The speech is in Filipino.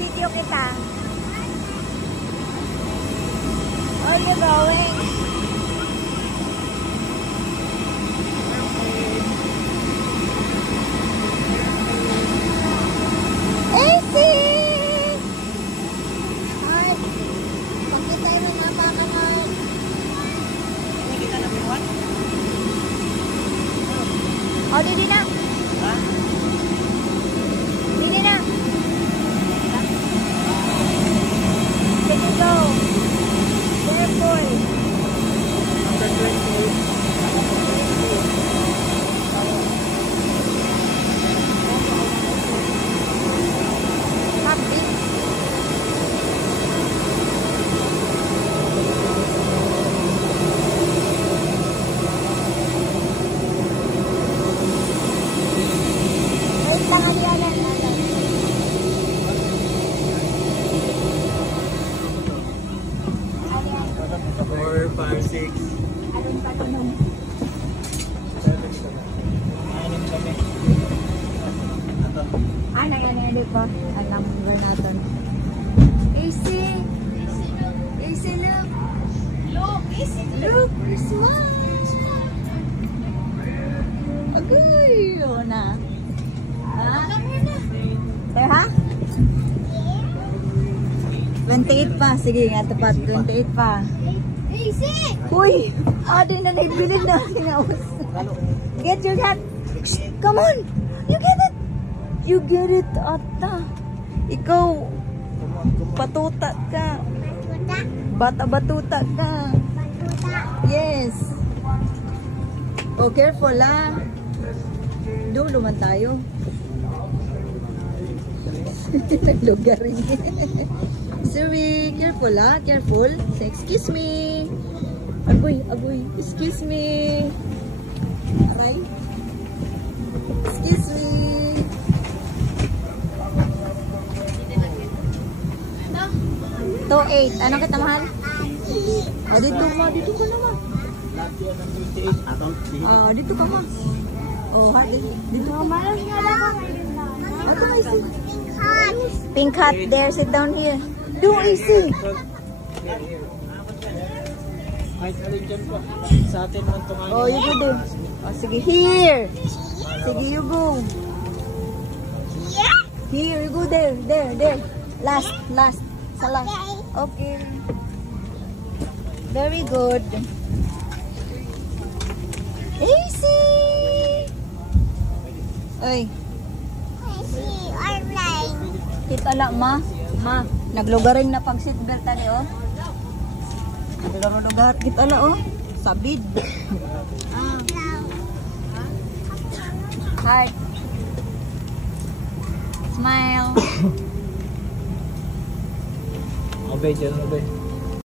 Bibidyo kita. Where are you going? AC! Ay, bakit tayo ng mapakamaw? Hindi kita nabiwan? Oh, didi na. Ha? Didi na. Let it go. Careful. Number 28. Happy. Wait lang, Alialan. 4, 5, 6. Anong tatanong? 6 kami. Ito. Nangyayari ko. Alam mo natin. AC! AC, look! Look! AC, look! Smile! Agoy! Yun na. Ha? Tayo ha? 28 pa. Sige, nga tapat. 28 pa. AC! Uy! Adi na naibilid na. Kinaus. Get your hat. Come on! You get it! You get it, ata. Ikaw, batuta ka. Bata-batuta ka. Yes. Oh, careful ha. Dulo man tayo. Naglugar rin. Sorry, careful ha. Careful. Say, excuse me. Agoy, agoy. Excuse me. Aray. Excuse me. 2.8. Anong kita mahal? Oh, dito mo. Dito ko naman. Oh, dito ka ma. Oh, heart. Dito ka mahal. Ito, easy. Pink hat. There. Sit down here. Do easy. Sa atin naman itong Oh, you go do. Oh, sige. Here. Sige, you go. Here, you go there. There, there. Last, last. Sa last. Okay. Very good. Easy. Oy. Kita na, ma. Ma, naglugaring na pag seatbelt tani, oh. Lugar. Kita na, oh. Sabid. Ah. Heart. Smile. Obey, dyan obey.